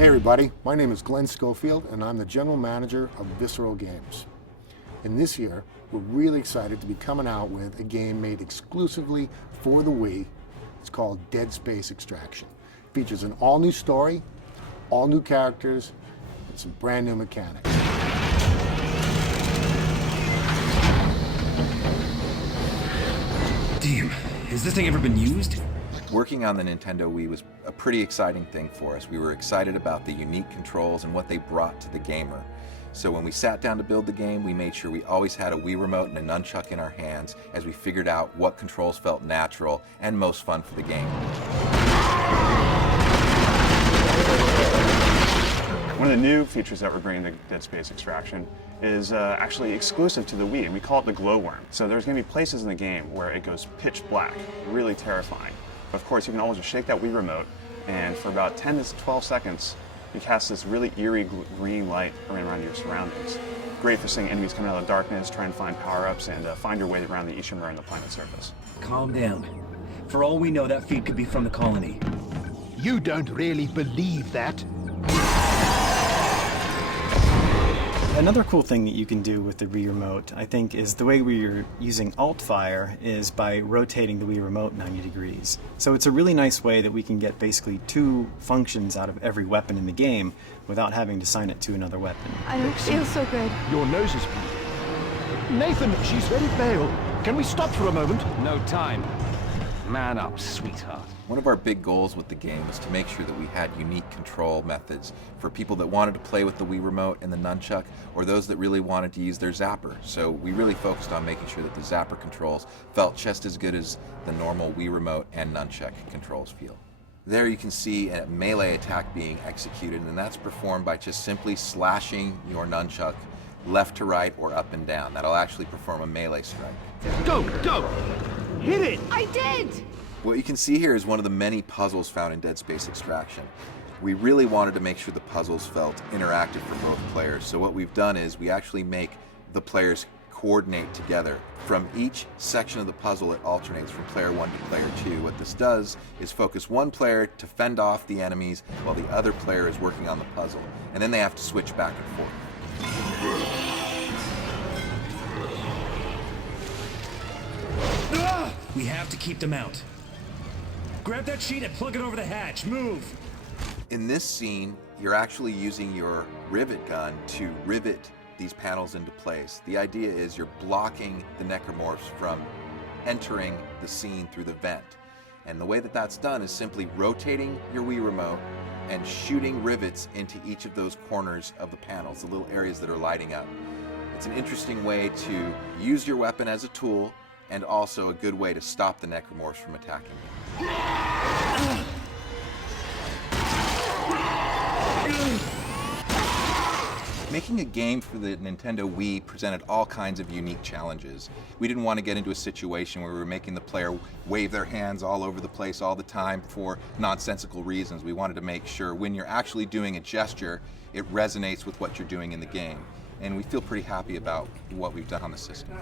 Hey everybody, my name is Glenn Schofield and I'm the General Manager of Visceral Games. And this year, we're really excited to be coming out with a game made exclusively for the Wii. It's called Dead Space Extraction. It features an all-new story, all new characters, and some brand new mechanics. Damn, has this thing ever been used? Working on the Nintendo Wii was a pretty exciting thing for us. We were excited about the unique controls and what they brought to the gamer. So when we sat down to build the game, we made sure we always had a Wii remote and a nunchuck in our hands as we figured out what controls felt natural and most fun for the game. One of the new features that we're bringing to Dead Space Extraction is actually exclusive to the Wii, and we call it the glowworm. So there's going to be places in the game where it goes pitch black, really terrifying. Of course, you can always just shake that Wii remote, and for about 10 to 12 seconds, you cast this really eerie green light around your surroundings. Great for seeing enemies coming out of the darkness, try and find power-ups, and find your way around the Ishimura and the planet's surface. Calm down. For all we know, that feed could be from the colony. You don't really believe that? Another cool thing that you can do with the Wii Remote, I think, is the way we're using Alt-Fire is by rotating the Wii Remote 90 degrees. So it's a really nice way that we can get basically two functions out of every weapon in the game without having to assign it to another weapon. I don't feel so good. Your nose is bleeding. Nathan, she's very pale. Can we stop for a moment? No time. Man up, sweetheart. One of our big goals with the game was to make sure that we had unique control methods for people that wanted to play with the Wii Remote and the nunchuck, or those that really wanted to use their zapper. So we really focused on making sure that the zapper controls felt just as good as the normal Wii Remote and nunchuck controls feel. There you can see a melee attack being executed, and that's performed by just simply slashing your nunchuck left to right or up and down. That'll actually perform a melee strike. Go, go! Hit it! I did! What you can see here is one of the many puzzles found in Dead Space Extraction. We really wanted to make sure the puzzles felt interactive for both players, so what we've done is we actually make the players coordinate together. From each section of the puzzle, it alternates from player 1 to player 2. What this does is focus one player to fend off the enemies while the other player is working on the puzzle, and then they have to switch back and forth. We have to keep them out. Grab that sheet and plug it over the hatch. Move! In this scene, you're actually using your rivet gun to rivet these panels into place. The idea is you're blocking the necromorphs from entering the scene through the vent. And the way that that's done is simply rotating your Wii Remote and shooting rivets into each of those corners of the panels, the little areas that are lighting up. It's an interesting way to use your weapon as a tool, and also a good way to stop the necromorphs from attacking you. Making a game for the Nintendo Wii presented all kinds of unique challenges. We didn't want to get into a situation where we were making the player wave their hands all over the place all the time for nonsensical reasons. We wanted to make sure when you're actually doing a gesture, it resonates with what you're doing in the game. And we feel pretty happy about what we've done on the system.